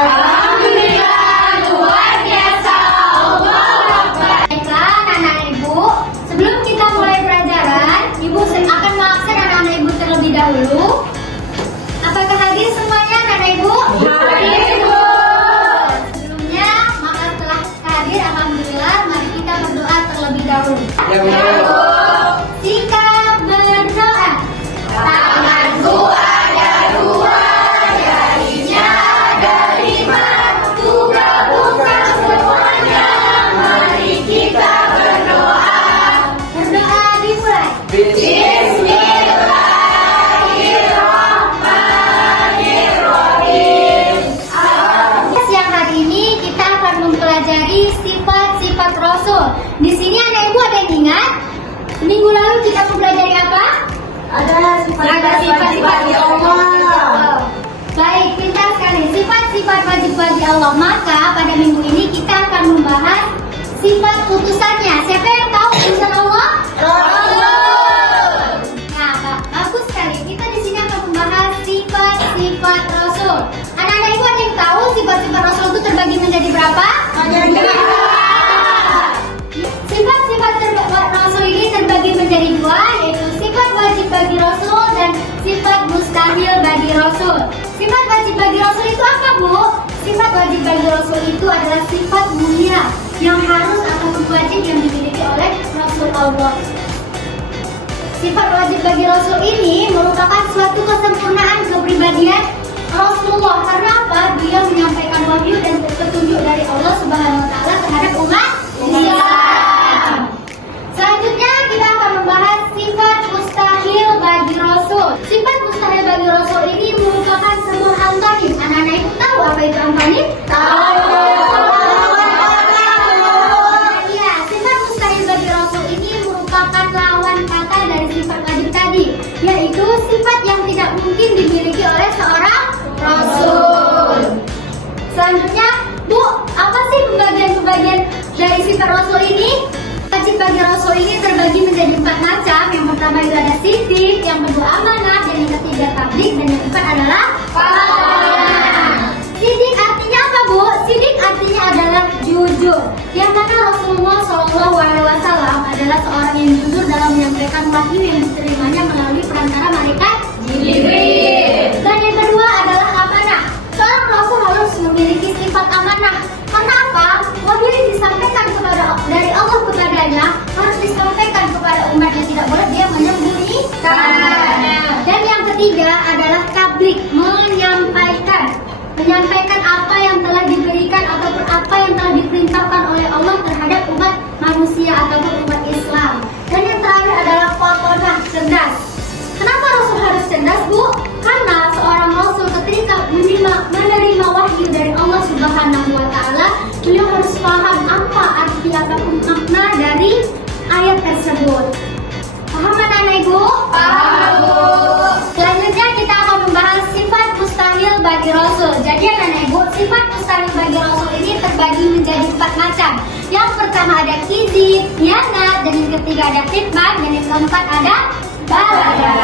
Alhamdulillah, luar biasa. Baiklah anak-anak ibu, sebelum kita mulai pelajaran, ibu akan mengabsen anak-anak ibu terlebih dahulu. Apakah hadir semuanya anak-anak ibu? Hadir, Bu. Sebelumnya, maka setelah hadir, alhamdulillah, mari kita berdoa terlebih dahulu. Ya, Bu. Sikap berdoa. Tanganku ada dua, jarinya ada lima. Ku gabungkan semuanya, mari kita berdoa. Berdoa dimulai. Bismillahirrahmanirrahim. Siang hari ini kita akan mempelajari sifat-sifat Rasul. Di sini anak ibu ada yang ingat? Minggu lalu kita mempelajari apa? Ada sifat-sifat di Allah. Baik, pintar sekali. Sifat-sifat wajib bagi Allah. Maka pada minggu ini kita akan membahas sifat utusannya. Siapa yang tahu utusan Allah? Nah, bagus sekali. Kita di sini akan membahas sifat-sifat Rasul. Anak-anak ibu ada yang tahu sifat-sifat Rasul itu terbagi menjadi berapa? Sifat-sifat Rasul ini terbagi menjadi dua, yaitu sifat wajib bagi Rasul dan sifat mustahil bagi Rasul. Sifat wajib bagi Rasul itu apa, Bu? Sifat wajib bagi Rasul itu adalah sifat mulia yang harus ataupun wajib yang dimiliki oleh Rasul Allah. Sifat wajib bagi Rasul ini merupakan suatu kesempurnaan kepribadian Rasulullah. Karena apa? Beliau menyampaikan wahyu dan petunjuk dari Allah Subhanahu wa taala terhadap umat Islam. Selanjutnya kita akan membahas sifat mustahil bagi Rasul. Sifat mustahil bagi Rasul ini merupakan sebuah antonim. Anak-anak ibu tahu apa itu antonim? Iya, sifat mustahil bagi Rasul ini merupakan lawan kata dari sifat wajib tadi, yaitu sifat yang tidak mungkin dimiliki oleh seorang Rasul. Selanjutnya, Bu, apa sih pembagian-pembagian dari sifat Rasul ini? Wajib bagi Rasul ini terbagi menjadi 4 macam. Yang pertama itu ada sidik, yang kedua amanah, dan yang ketiga tablik, dan yang keempat adalah pahala. Sidik artinya apa, Bu? Sidik artinya adalah jujur. Yang mana Rasulullah SAW adalah seorang yang jujur dalam menyampaikan wahyu yang diterimanya melalui perantara malaikat Jibril. Dan yang kedua adalah amanah. Seorang Rasul harus memiliki sifat amanah. Kenapa? Wahyu yang disampaikan dari Allah kepadanya harus disampaikan kepada umatnya, tidak boleh dia menyembunyikan. Dan yang ketiga adalah tablik, menyampaikan apa yang telah diberikan ataupun apa yang telah diperintahkan oleh Allah terhadap umat manusia ataupun umat Islam. Dan yang terakhir adalah fatonah, cerdas. Kenapa Rasul harus cerdas, Bu? Karena seorang Rasul ketika menerima wahyu dari Allah Subhanahu wa taala, beliau harus paham apa arti ataupun makna dari ayat tersebut. Paham anak-anak ibu? Paham, Bu. Selanjutnya kita akan membahas sifat mustahil bagi Rasul. Jadi anak-anak ibu, sifat mustahil bagi Rasul ini terbagi menjadi 4 macam. Yang pertama ada kizib, khianat, dan yang ketiga ada fitnah, dan yang keempat ada balada.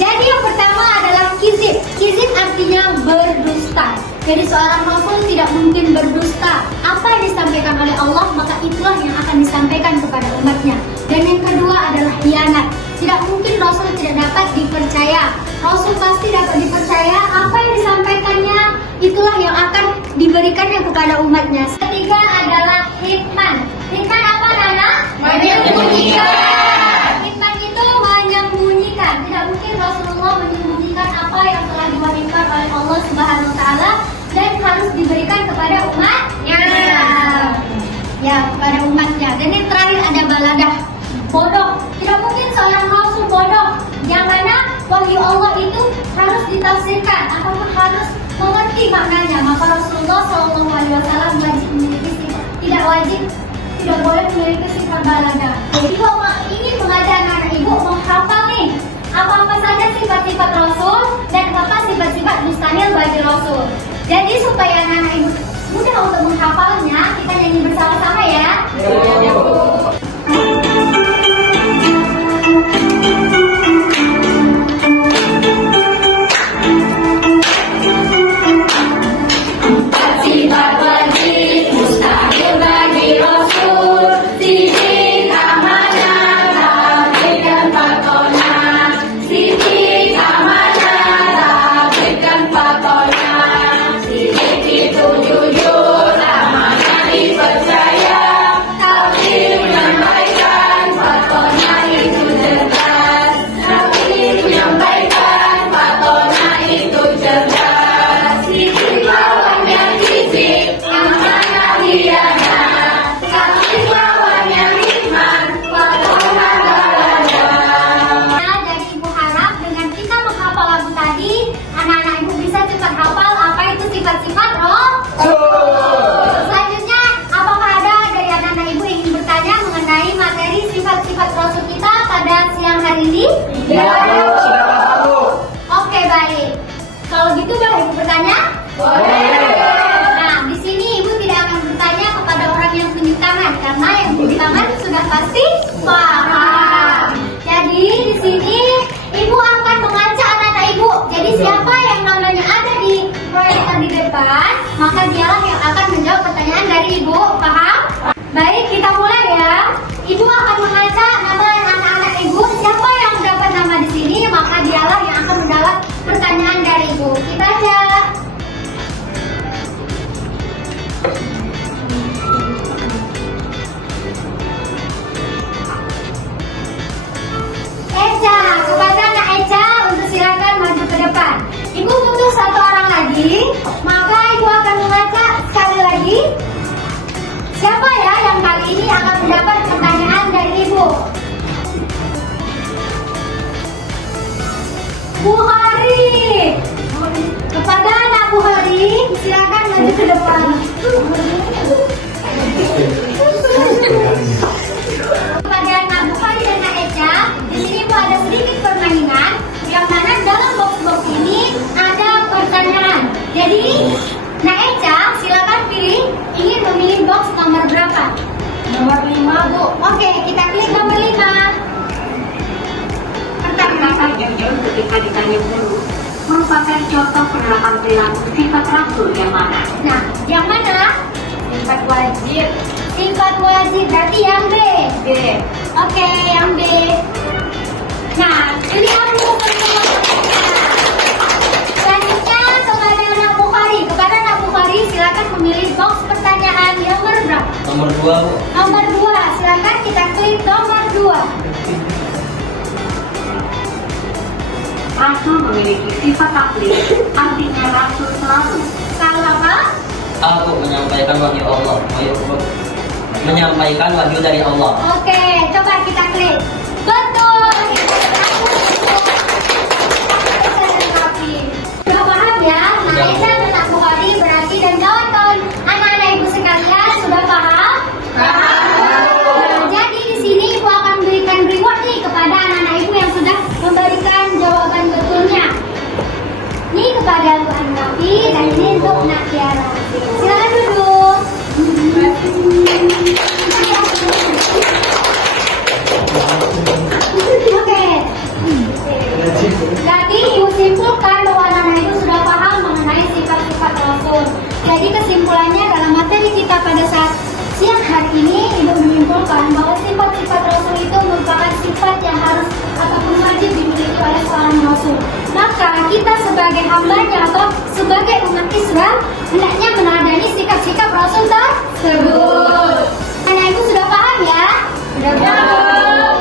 Jadi yang pertama adalah kizib. Kizib artinya berdusta. Jadi seorang Rasul tidak mungkin berdusta. Apa yang disampaikan oleh Allah, maka itulah yang akan disampaikan kepada umatnya. Dan yang kedua adalah khianat. Tidak mungkin Rasul tidak dapat dipercaya. Rasul pasti dapat dipercaya. Apa yang disampaikannya, itulah yang akan diberikannya kepada umatnya. Ketiga adalah hikman. Hikman apa, Nana? Menyembunyikan. Hikman itu menyembunyikan. Tidak mungkin Rasulullah menyembunyikan apa yang telah diwahyukan oleh Allah Subhanahu wa taala dan harus diberikan kepada umatnya. Ya, kepada umatnya. Dan yang terakhir ada baladah, bodoh. Tidak mungkin seorang Rasul bodoh. Yang mana wahyu Allah itu harus ditafsirkan ataupun harus mengerti maknanya. Maka Rasulullah SAW wajib memiliki sifat, tidak boleh memiliki sifat baladah. Jadi kalau ingin mengajar anak ibu menghafal nih apa-apa saja sifat-sifat Rasul dan apa sifat-sifat mustahil bagi Rasul. Jadi supaya anak ibu mudah untuk menghafalnya, kita nyanyi bersama-sama ya. Nah, di sini Ibu tidak akan bertanya kepada orang yang tunjuk tangan karena yang tunjuk tangan sudah pasti paham. Jadi di sini Ibu akan mengajak anak-anak Ibu. Jadi siapa yang namanya ada di proyektor di depan, maka dialah yang akan menjawab pertanyaan dari Ibu. Paham? Baik, kita mulai ya. Ibu akan mengajak nama anak-anak Ibu. Siapa yang dapat nama di sini, maka dialah yang akan menjawab pertanyaan dari Ibu. Kita ajak. Eca, kepada anak Eca untuk silakan maju ke depan. Ibu butuh satu orang lagi, maka Ibu akan mengajak sekali lagi. Siapa ya yang kali ini akan mendapat pertanyaan dari Ibu? Bu Hari. Kepada anak Bu Hari, silakan maju ke depan. Kepada anak Bu Hari dan Nak Eca, di sini Bu ada sedikit permainan yang mana dalam box-box ini ada pertanyaan. Jadi, Nak Eca silakan pilih ingin memilih box nomor berapa? Nomor 5, Bu. Oke, kita klik nomor 5. Pertanyaan yang jauh ketika ditanya guru merupakan contoh penerapan perilaku sifat rasul yang mana? Nah, yang mana? Sifat wajib. Sifat wajib, berarti yang B. B. Oke, yang B. Nah, ini aku selanjutnya kepada anak Bukhari. Kepada anak Bukhari, silakan memilih box pertanyaan yang nomor berapa? Nomor 2, Bu. Nomor 2, silakan kita klik nomor 2. Rasul memiliki sifat taklid, artinya rasul selalu Salah apa? Aku menyampaikan wahyu Allah. Menyampaikan wahyu dari Allah. Oke, coba kita klik. Betul. Sudah paham ya? Nah, Aisyah dan Nak Bukhari berarti dan kawan-kawan anak-anak Ibu sekalian sudah paham? Nah, jadi di sini Ibu akan berikan reward nih kepada anak-anak Ibu yang sudah memberikan jawaban betulnya. Ini kepada Bu Anafi dan ini untuk Nak Tiara. Silakan duduk. Oke. Jadi Ibu simpulkan bahwa anak-anak Ibu sudah paham mengenai sifat-sifat Rasul. Jadi kesimpulannya dalam materi kita pada saat siang hari ini, Ibu menyimpulkan bahwa sifat-sifat Rasul itu merupakan sifat yang harus ataupun wajib dimiliki oleh seorang Rasul. Maka kita sebagai hambanya atau sebagai umat Islam hendaknya meneladani sikap-sikap Rasul tersebut. Anak Ibu sudah paham ya? Sudah paham.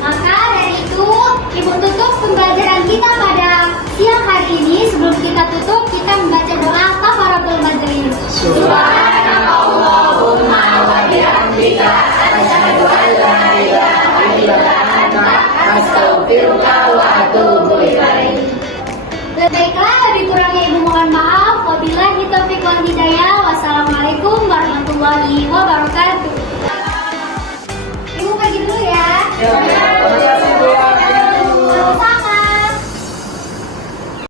Maka dari itu Ibu tutup pembelajaran kita pada siang hari ini. Sebelum kita tutup, kita membaca doa kafaratul majlis. Subhanakallahumma wa bihamdika asyhadu an la ilaha illa anta astaghfiruka wa atubu ilaik. Baiklah, lebih kurangnya Ibu mohon maaf. Wabillahi taufiq wal hidayah. Wassalamualaikum warahmatullahi wabarakatuh. Ibu pergi dulu ya.